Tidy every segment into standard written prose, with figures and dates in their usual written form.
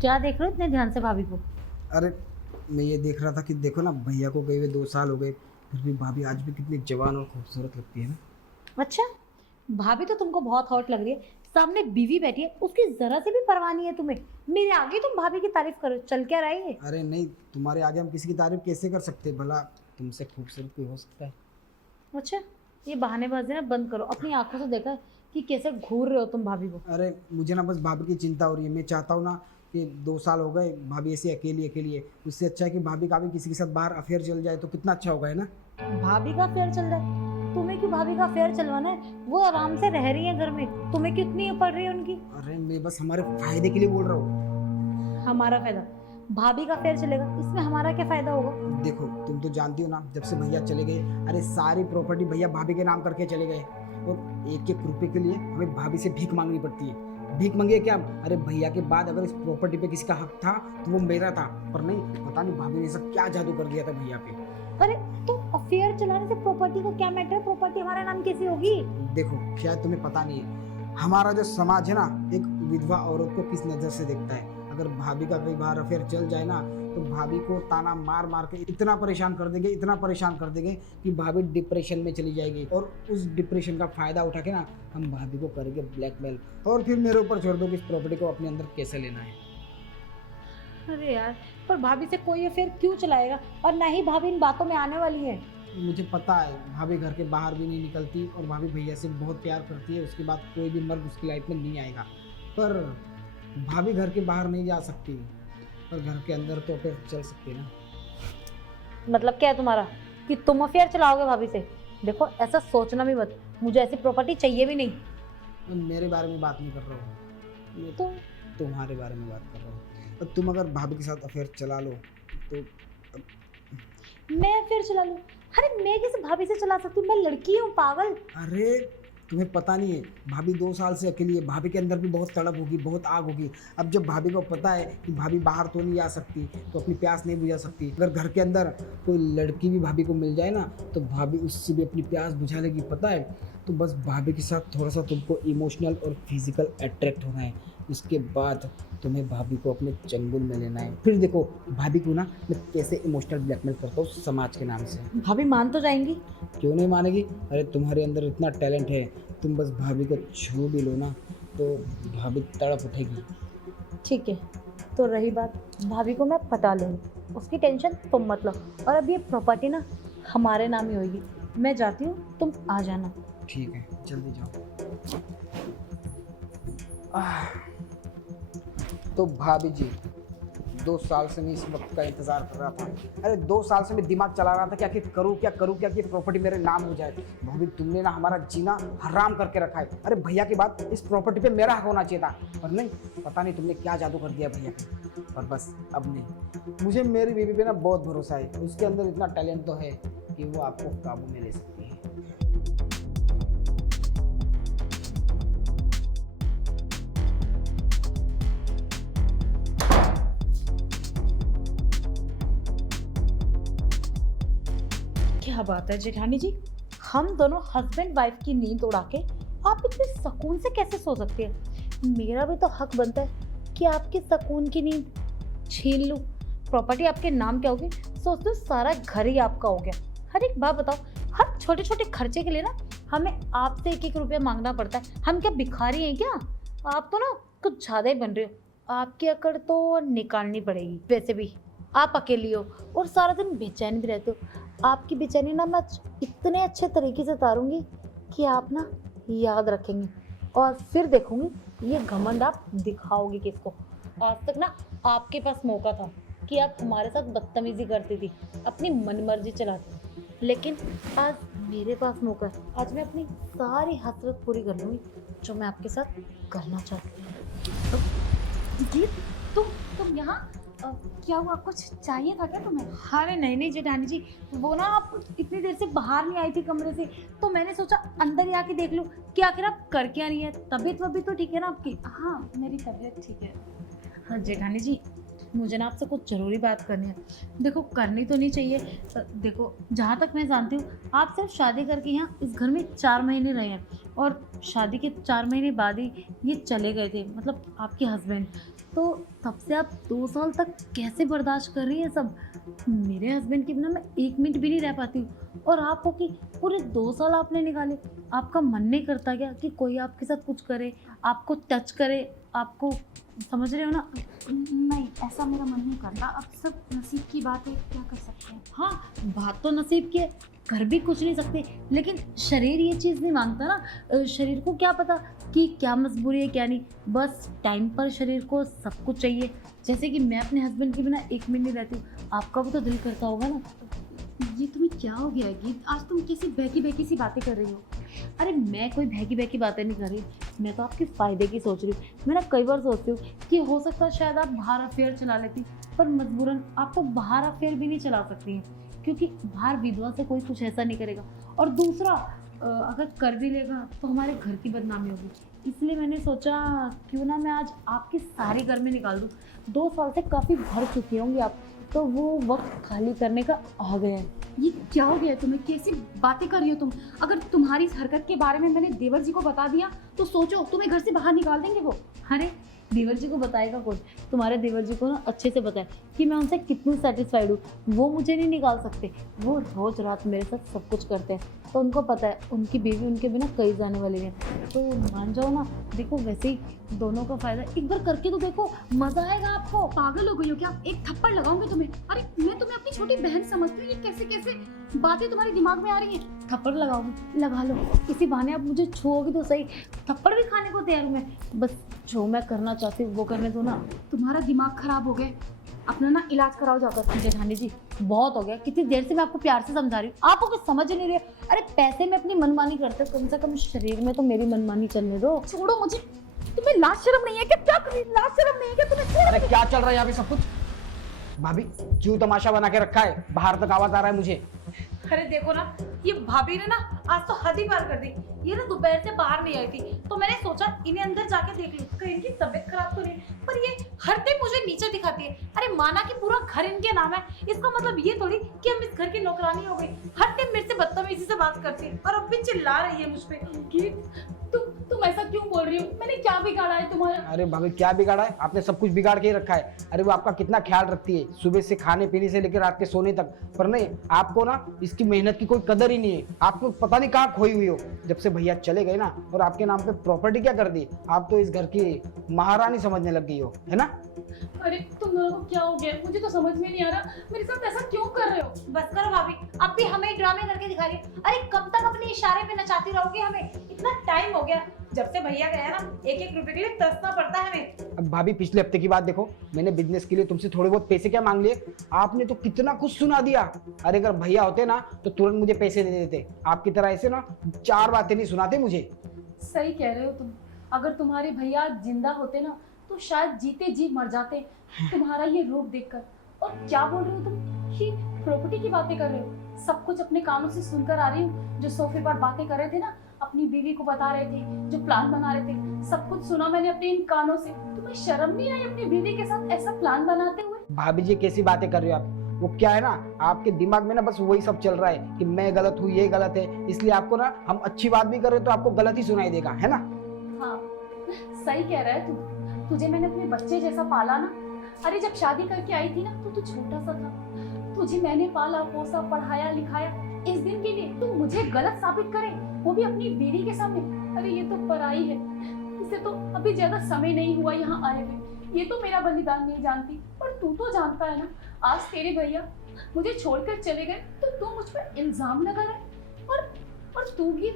क्या देख रहे हो इतने ध्यान से भाभी को? अरे मैं ये देख रहा था कि देखो ना, भैया को गए हुए 2 साल हो गए, फिर भी भाभी आज भी कितनी जवान और खूबसूरत लगती है ना। अच्छा, भाभी तो तुमको बहुत हॉट लग रही है। सामने बीवी बैठी है, उसकी जरा से भी परवाह नहीं है तुम्हें। मेरे आगे तुम भाभी की तारीफ करो, चल क्या रही है? अरे नहीं, तुम्हारे आगे हम किसी की तारीफ कैसे कर सकते, भला तुमसे खूबसूरत कोई हो सकता है? अच्छा, ये बहानेबाजी ना बंद करो। अपनी आंखों से देखा कि कैसे घूर रहे हो तुम भाभी को। अरे मुझे ना बस भाभी की चिंता हो रही है। मैं चाहता हूँ ना कि 2 साल हो गए, भाभी ऐसी अकेली अकेली है। उससे अच्छा है कि भाभी का भी किसी के साथ बाहर अफेयर चल जाए तो कितना अच्छा होगा, है ना। भाभी का फेयर चल रहा है? तुम्हें क्यों भाभी का फेयर चलवाना है? वो आराम से रह रही है घर में, तुम्हें कितनी पड़ रही है उनकी? अरे मैं बस हमारे फायदे के लिए बोल रहा हूँ। हमारा फायदा? भाभी का फेयर चलेगा, इसमें हमारा क्या फायदा होगा? देखो तुम तो जानती हो ना, जब से भैया चले गए, अरे सारी प्रॉपर्टी भैया भाभी के नाम करके चले गए, और एक एक रुपए के लिए हमें भाभी से भीख मांगनी पड़ती है। भीख मांगिए क्या? अरे भैया के बाद अगर इस प्रॉपर्टी पे किसी का हक था तो वो मेरा था, पर नहीं, पता नहीं भाभी ने ऐसा क्या जादू कर दिया था भैया पे। अरे तो अफेयर चलाने से प्रॉपर्टी का क्या मैटर है? प्रॉपर्टी हमारे नाम कैसी होगी? देखो शायद तुम्हें पता नहीं है, हमारा जो समाज है ना, एक विधवा औरत को किस नज़र से देखता है। अगर भाभी का कई बार अफेयर चल जाए ना, तो भाभी को ताना मार मार के इतना परेशान कर देंगे, इतना परेशान कर देंगे कि भाभी डिप्रेशन में चली जाएगी, और उस डिप्रेशन का फ़ायदा उठा के ना हम भाभी को करेंगे ब्लैकमेल, और फिर मेरे ऊपर छोड़ दो कि इस प्रॉपर्टी को अपने अंदर कैसे लेना है। अरे यार, पर भाभी से कोई अफेयर क्यों चलाएगा? और ना ही भाभी इन बातों में आने वाली है। मुझे पता है भाभी घर के बाहर भी नहीं निकलती, और भाभी भैया से बहुत प्यार करती है। उसके बाद कोई भी मर्द उसकी लाइफ में नहीं आएगा, पर भाभी घर के बाहर नहीं जा सकती, पर घर के अंदर तो फिर चल सकती है ना। मतलब क्या है तुम्हारा कि तुम अफेयर चलाओगे भाभी से? देखो ऐसा सोचना भी मत, मुझे ऐसी प्रॉपर्टी चाहिए भी नहीं। मैं मेरे बारे में बात नहीं कर रहा हूँ, मैं तो तुम्हारे बारे में बात कर रहा हूँ। और तुम अगर भाभी के साथ अफेयर चला लो तो मैं अफेयर चला लूं? अरे मैं कैसे भाभी से चला सकती हूँ? मैं लड़की हूँ पागल। अरे तुम्हें पता नहीं है, भाभी 2 साल से अकेली है, भाभी के अंदर भी बहुत तड़प होगी, बहुत आग होगी। अब जब भाभी को पता है कि भाभी बाहर तो नहीं आ सकती, तो अपनी प्यास नहीं बुझा सकती, अगर घर के अंदर कोई लड़की भी भाभी को मिल जाए ना, तो भाभी उससे भी अपनी प्यास बुझा लेगी, पता है। तो बस भाभी के साथ थोड़ा सा तुमको इमोशनल और फिजिकल अट्रैक्ट होना है, उसके बाद तुम्हें भाभी को अपने चंगुल में लेना है। फिर देखो भाभी को ना मैं कैसे इमोशनल ब्लैकमेल करता हूँ समाज के नाम से। भाभी मान तो जाएंगी? क्यों नहीं मानेगी? अरे तुम्हारे अंदर इतना टैलेंट है, तुम बस भाभी को छू भी लो ना, तो भाभी तड़प उठेगी। ठीक है, तो रही बात, भाभी को मैं पटा लूँगी, उसकी टेंशन तुम मत लो। और अब ये प्रॉपर्टी ना हमारे नाम ही होगी। मैं जाती हूँ, तुम आ जाना। ठीक है, जल्दी जाओ। आह, तो भाभी जी, 2 साल से मैं इस वक्त का इंतजार कर रहा था। अरे 2 साल से मैं दिमाग चला रहा था कि आखिर करूँ क्या, करूँ क्या कि प्रॉपर्टी मेरे नाम हो जाए। भाभी तुमने ना हमारा जीना हराम करके रखा है। अरे भैया के बाद इस प्रॉपर्टी पे मेरा हक होना चाहिए था, पर नहीं, पता नहीं तुमने क्या जादू कर दिया भैया पे। पर बस अब नहीं, मुझे मेरी बीवी पे ना बहुत भरोसा है। उसके अंदर इतना टैलेंट तो है कि वो आपको काबू में ले सकती है। क्या बात है जेठानी जी, हम दोनों हस्बैंड वाइफ की नींद उड़ा के आप इतने सुकून से कैसे सो सकते हैं? मेरा भी तो हक बनता है कि आपके सुकून की नींद छीन लूं। प्रॉपर्टी आपके नाम क्या होगी, सोच दो सारा घर ही आपका हो गया। हर एक बात बताओ, हर छोटे छोटे खर्चे के लिए ना हमें आपसे एक एक रुपया मांगना पड़ता है। हम क्या भिखारी हैं क्या? आप तो ना कुछ ज़्यादा ही बन रहे हो। आपकी अकड़ तो निकालनी पड़ेगी। वैसे भी आप अकेली हो और सारा दिन बेचैन भी रहते हो। आपकी बेचैनी ना मैं इतने अच्छे तरीके से उतारूंगी कि आप ना याद रखेंगे, और फिर देखूंगी ये घमंड आप दिखाओगे किसको। आज तक ना आपके पास मौका था कि आप हमारे साथ बदतमीजी करती थी, अपनी मनमर्जी चलाती थी, लेकिन आज मेरे पास मौका है। आज मैं अपनी सारी हसरत पूरी कर लूँगी जो मैं आपके साथ करना चाहती हूँ। जी, तुम यहाँ क्या हुआ? कुछ चाहिए था क्या तुम्हें? अरे नहीं नहीं जेठानी जी, वो ना आप इतनी देर से बाहर नहीं आई थी कमरे से, तो मैंने सोचा अंदर ही आके देख लूं कि आखिर आप कर क्या रही है। तबीयत वबीयत तो ठीक है ना आपकी? हाँ मेरी तबीयत ठीक है। हाँ जेठानी जी, मुझे ना आपसे कुछ ज़रूरी बात करनी है। देखो करनी तो नहीं चाहिए। देखो जहाँ तक मैं जानती हूँ आप सिर्फ शादी करके यहाँ इस घर में 4 महीने रहे हैं और शादी के 4 महीने बाद ही ये चले गए थे, मतलब आपके हस्बैंड। तो तब से आप 2 साल तक कैसे बर्दाश्त कर रही हैं सब? मेरे हस्बैंड के बिना मैं 1 मिनट भी नहीं रह पाती हूँ और आप हो कि पूरे 2 साल आपने निकाले। आपका मन नहीं करता क्या कि कोई आपके साथ कुछ करे, आपको टच करे, आपको, समझ रहे हो ना? नहीं, ऐसा मेरा मन नहीं करता। अब सब नसीब की बात है, क्या कर सकते हैं। हाँ, बात तो नसीब की है, कर भी कुछ नहीं सकते, लेकिन शरीर ये चीज़ नहीं मांगता ना। शरीर को क्या पता कि क्या मजबूरी है क्या नहीं, बस टाइम पर शरीर को सब कुछ चाहिए। जैसे कि मैं अपने हस्बैंड के बिना 1 मिनट नहीं रहती हूँ, आपका भी तो दिल करता होगा ना। ये तुम्हें क्या हो गया है गीत? आज तुम कैसी बहकी बहकी सी बातें कर रही हो। अरे मैं कोई बहकी बहकी बातें नहीं कर रही, मैं तो आपके फ़ायदे की सोच रही हूँ। मैं ना कई बार सोचती हूँ कि हो सकता है शायद आप बाहर अफेयर चला लेती, पर मजबूरन आप तो बाहर अफेयर भी नहीं चला सकती हैं, क्योंकि बाहर विधवा से कोई कुछ ऐसा नहीं करेगा। और दूसरा, अगर कर भी लेगा तो हमारे घर की बदनामी होगी। इसलिए मैंने सोचा क्यों ना मैं आज आपके सारे घर में निकाल दूँ। 2 साल से काफ़ी भर चुकी होंगी आप, तो वो वक्त खाली करने का आ गया है। ये क्या हो गया है तुम्हें? कैसी बातें कर रही हो तुम? अगर तुम्हारी इस हरकत के बारे में मैंने देवर जी को बता दिया तो सोचो तुम्हें घर से बाहर निकाल देंगे वो। अरे देवर जी को बताएगा कौन? तुम्हारे देवर जी को ना अच्छे से पता है कि मैं उनसे कितनी सेटिस्फाइड हूँ। वो मुझे नहीं निकाल सकते, वो रोज रात मेरे साथ सब कुछ करते हैं, तो उनको पता है उनकी बीवी उनके बिना कहीं जाने वाली है। तो मान जाओ ना। देखो वैसे ही दोनों का फायदा, एक बार करके तो देखो, मजा आएगा आपको। पागल हो गई हो क्या? एक थप्पड़ लगाऊंगी तुम्हें। अरे मैं तुम्हें अपनी छोटी बहन समझती हूँ, ये कैसे कैसे बातें तुम्हारे दिमाग में आ रही हैं। थप्पड़ लगाओगे, लगा लो, इसी बहाने आप मुझे छुओगे तो सही। थप्पड़ भी खाने को तैयार हूँ मैं, बस जो मैं करना चाहती हूँ वो करने दो ना। तुम्हारा दिमाग खराब हो गया, अपना ना इलाज कराओ जाकर। जेठानी जी बहुत हो गया, कितनी देर से मैं आपको प्यार से समझा रही हूँ, आपको कुछ समझ ही नहीं रहे। अरे पैसे में अपनी मनमानी करते, कम से कम शरीर में तो मेरी मनमानी चलने दो। छोड़ो मुझे। तुम्हें लाज शर्म नहीं है क्या? क्या लाज शर्म नहीं है क्या तुम्हें? छोड़ो। अरे क्या चल रहा है यहाँ पे सब कुछ? भाभी क्यों तमाशा बना के रखा है? बाहर तक आवाज आ रहा है मुझे। अरे देखो ना, ये भाभी ने ना आज तो हद ही पार कर दी। ये ना दोपहर से बाहर नहीं आई थी, तो मैंने सोचा इन्हें अंदर जाके देख लूं, कहीं इनकी तबीयत खराब तो नहीं। पर ये हर दिन मुझे नीचे दिखाती है। अरे माना कि पूरा घर इनके नाम है, इसका मतलब ये थोड़ी कि हम इस घर की नौकरानी हो गई। हर दिन मेरे से बदतमीजी से बात करती है और अब भी चिल्ला रही है मुझ पे। तुम ऐसा क्यों बोल रही हो? मैंने क्या बिगाड़ा है तुम्हारा? अरे भाभी क्या बिगाड़ा है? आपने सब कुछ बिगाड़ के ही रखा है। अरे वो आपका कितना ख्याल रखती है, सुबह से खाने पीने से लेकर रात के सोने तक। पर नहीं, आपको ना इसकी मेहनत की कोई कदर ही नहीं है। आपको पता नहीं कहाँ खोई हुई हो। जब से भैया चले गए ना और आपके नाम पे प्रॉपर्टी क्या कर दी, आप तो इस घर की महारानी समझने लग गई हो, है ना? अरे तुम दोनों को क्या हो गया? मुझे तो समझ में नहीं आ रहा, मेरे साथ ऐसा क्यों कर रहे हो? बस करो भाभी, अब भी हमें ड्रामे करके दिखा रही है। अरे कब तक अपने इशारे पे नचाती रहोगे हमें? इतना टाइम हो गया, जब से भैया गया ना, एक एक रुपए के लिए तरसना पड़ता है हमें। अब भाभी पिछले हफ्ते की बात देखो, मैंने बिजनेस के लिए तुमसे थोड़े बहुत पैसे क्या मांग लिए, आपने तो कितना कुछ सुना दिया। अरे अगर भैया होते ना तो तुरंत मुझे पैसे दे देते। आपकी तरह ऐसे ना 4 बातें नहीं सुनाते मुझे। सही कह रहे हो तुम। अगर तुम्हारे भैया जिंदा होते ना तो शायद जीते जी मर जाते तुम्हारा ये रूप देखकर। और क्या बोल रहे हो तुम कि प्रॉपर्टी की बातें कर रहे हो? सब कुछ अपने कानों से सुनकर आ रही हूँ। जो सोफे पर बातें कर रहे थे ना, अपनी बीवी को बता रहे थे, जो प्लान बना रहे थे, सब कुछ सुना मैंने अपने इन कानों से। तुम्हें शर्म नहीं आई अपनी बीवी के साथ ऐसा प्लान बनाते हुए? भाभी जी कैसी बातें कर रहे हो आप? वो क्या है ना, आपके दिमाग में ना बस वही सब चल रहा है कि मैं गलत हूँ, ये गलत है, इसलिए आपको ना हम अच्छी बात भी कर रहे तो आपको गलत ही सुनाई देगा, है ना? हाँ सही कह रहा है तू। तुझे मैंने अपने बच्चे जैसा पाला ना। अरे जब शादी करके आई थी ना तो तू छोटा सा था। तुझे मैंने पाला पोसा, पढ़ाया लिखाया इस दिन के लिए तू मुझे गलत साबित करे, वो भी अपनी बीवी के सामने। अरे ये तो पराई है, इसे तो अभी ज्यादा समय नहीं हुआ यहाँ आए हुए। ये तो मेरा बलिदान नहीं जानती, पर तू तो जानता है ना। आज तेरे भैया मुझे छोड़कर चले गए तो तू मुझ पर इल्जाम लगा रहा है। और तू भी,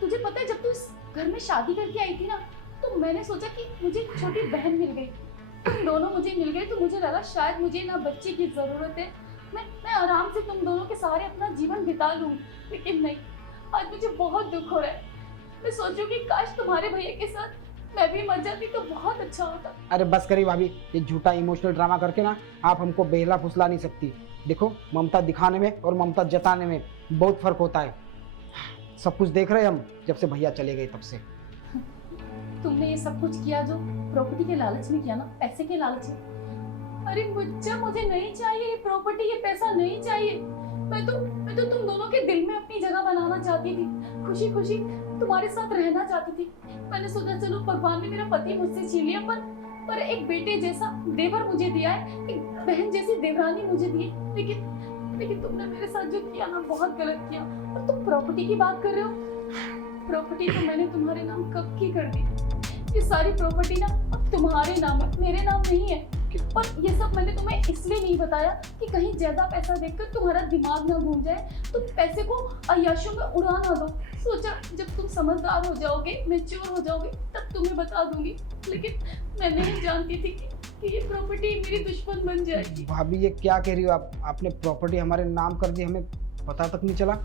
तुझे पता है जब तू इस घर में शादी करके आई थी ना तो मैंने सोचा कि मुझे एक छोटी बहन मिल गई, तुम दोनों मुझे मिल गए, तो मुझे लगा शायद मुझे ना बच्चे की जरूरत है, मैं आराम से तुम दोनों के सहारे अपना जीवन बिता लूं। लेकिन नहीं, आज मुझे बहुत दुख हो रहा है। मैं सोचूं कि काश तुम्हारे भैया के साथ मैं भी मर जाती तो बहुत अच्छा होता। अरे बस करी भाभी, ये झूठा इमोशनल ड्रामा करके ना आप हमको बहला फुसला नहीं सकती। देखो ममता दिखाने में और ममता जताने में बहुत फर्क होता है। सब कुछ देख रहे हैं हम, जब से भैया चले गए तब से। तुमने ये सब कुछ किया जो प्रॉपर्टी के लालच में किया ना, पैसे के लालच में। अरे मुझे मुझे नहीं चाहिए ये प्रॉपर्टी, ये पैसा नहीं चाहिए। मैं तो तुम दोनों के दिल में अपनी जगह बनाना चाहती थी, खुशी खुशी तुम्हारे साथ रहना चाहती थी। मैंने सोचा चलो भगवान ने मेरा पति मुझसे छीन लिया, पर एक बेटे जैसा देवर मुझे दिया है, एक बहन जैसी देवरानी मुझे दी है। लेकिन तुमने मेरे साथ जो किया ना, बहुत गलत किया। और तुम प्रॉपर्टी की बात कर रहे हो, प्रॉपर्टी तो मैंने तुम्हारे नाम कब की कर दी। ये सारी प्रॉपर्टी ना अब तुम्हारे नाम है, मेरे नाम नहीं है। और ये सब मैंने तुम्हें इसलिए नहीं बताया कि कहीं ज्यादा पैसा देखकर तुम्हारा दिमाग ना घूम जाए, तुम पैसे को अय्याशों में उड़ा ना दो। सोचा जब तुम समझदार हो जाओगे, मैच्योर हो जाओगे, तब तुम्हें बता दूंगी। लेकिन मैं नहीं जानती थी कि ये प्रॉपर्टी मेरी दुश्मन बन जाएगी। भाभी ये क्या कह रही हो आप? आपने प्रॉपर्टी हमारे नाम कर दी, हमें पता तक नहीं चला।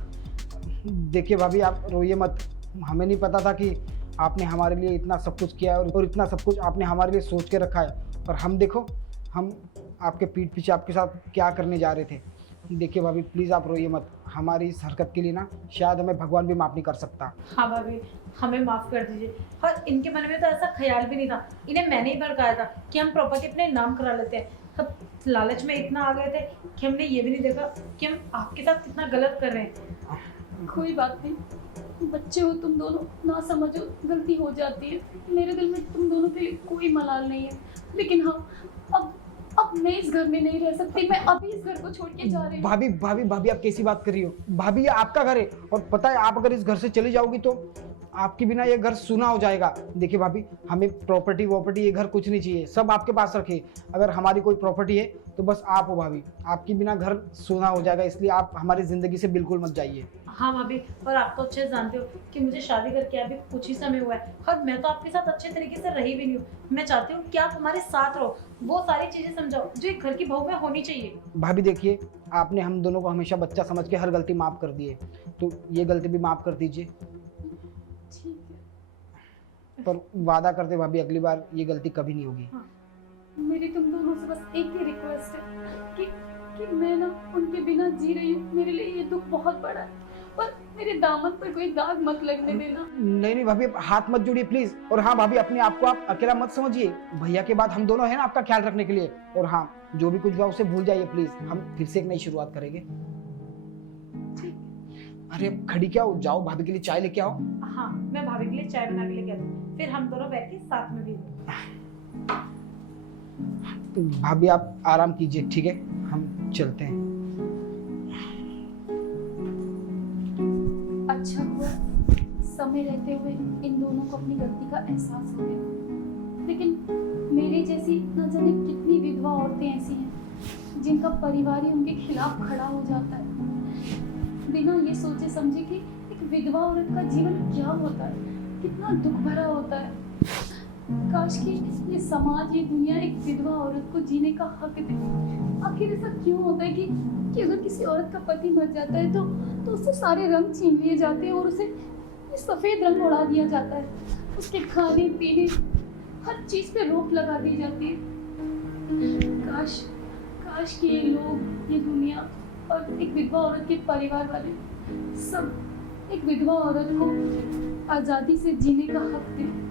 देखिए भाभी आप रोइए मत, हमें नहीं पता था कि आपने हमारे लिए इतना सब कुछ किया है और इतना सब कुछ आपने हमारे लिए सोच के रखा है। और हम देखो, हम आपके पीठ पीछे आपके साथ क्या करने जा रहे थे। देखिए भाभी प्लीज़ आप रोइए मत, हमारी इस हरकत के लिए ना शायद हमें भगवान भी माफ़ नहीं कर सकता। हाँ भाभी, हमें माफ़ कर दीजिए। और इनके मन में तो ऐसा ख्याल भी नहीं था, इन्हें मैंने ही भड़काया था कि हम प्रॉपर्टी अपने नाम करा लेते हैं। अब लालच में इतना आ गए थे कि हमने ये भी नहीं देखा कि हम आपके साथ कितना गलत कर रहे हैं। कोई बात नहीं, बच्चे हो तुम दोनों, ना समझो, गलती हो जाती है। मेरे दिल में तुम दोनों के लिए कोई मलाल नहीं है। लेकिन हाँ, अब मैं इस घर में नहीं रह सकती। मैं अभी इस घर को छोड़ के जा रही हूँ। भाभी भाभी भाभी आप कैसी बात कर रही हो? भाभी ये आपका घर है और पता है आप अगर इस घर से चली जाओगी तो आपके बिना ये घर सूना हो जाएगा। देखिए भाभी, हमें प्रॉपर्टी वॉपर्टी ये घर कुछ नहीं चाहिए, सब आपके पास रखे। अगर हमारी कोई प्रॉपर्टी है तो बस आप हो भाभी, आपके बिना घर सूना हो जाएगा, इसलिए आप हमारी ज़िंदगी से बिल्कुल मत जाइए। हाँ भाभी, और आप तो अच्छे से जानते हो कि मुझे शादी करके अभी कुछ ही समय हुआ है और मैं तो आपके साथ अच्छे तरीके से रही भी नहीं हूँ। मैं चाहती हूँ कि आप हमारे साथ रहो, वो सारी चीज़ें समझाओ जो एक घर की बहू में होनी चाहिए। भाभी देखिए, आपने हम दोनों को हमेशा बच्चा समझ के हर गलती माफ़ कर दी है, तो ये गलती भी माफ़ कर दीजिए। ठीक है। पर वादा करते भाभी अगली बार ये गलती कभी नहीं होगी। हाँ, मेरी तुम दोनों से बस एक ही रिक्वेस्ट है कि मैं ना उनके बिना जी रही हूँ। मेरे लिए ये दुख बहुत बड़ा है, पर मेरे दामन पर कोई दाग मत लगने देना। नहीं नहीं भाभी, हाथ मत जोड़िए प्लीज। और हाँ भाभी, अपने आप को आप अकेला मत समझिए, भैया के बाद हम दोनों हैं ना आपका ख्याल रखने के लिए। और हाँ, जो भी कुछ हुआ उसे भूल जाइए प्लीज, हम फिर से एक नई शुरुआत करेंगे। अरे अब खड़ी क्या हो, जाओ भाभी के लिए चाय लेके आओ। हाँ, मैं भाभी के लिए चाय बना के लेके आती हूँ, फिर हम दोनों बैठ के साथ में भी। भाभी आप आराम कीजिए, ठीक है, हम चलते हैं। अच्छा हुआ समय रहते हुए इन दोनों को अपनी गलती का एहसास हो गया। लेकिन मेरी जैसी न जाने कितनी विधवा औरतें ऐसी हैं जिनका परिवार ही उनके खिलाफ खड़ा हो जाता है, बिना ये सोचे समझे कि एक विधवा औरत का जीवन क्या होता है, कितना दुख भरा होता है। काश कि ये समाज, ये दुनिया एक विधवा औरत को जीने का हक दे। आखिर ऐसा क्यों होता है कि अगर किसी औरत का पति मर जाता है तो उससे सारे रंग छीन लिए जाते हैं और उसे सफेद रंग उड़ा दिया जाता है, उसके खाने पीने हर चीज पे रोक लगा दी जाती है। काश कि ये लोग, ये दुनिया और एक विधवा औरत के परिवार वाले सब एक विधवा औरत को आज़ादी से जीने का हक दें।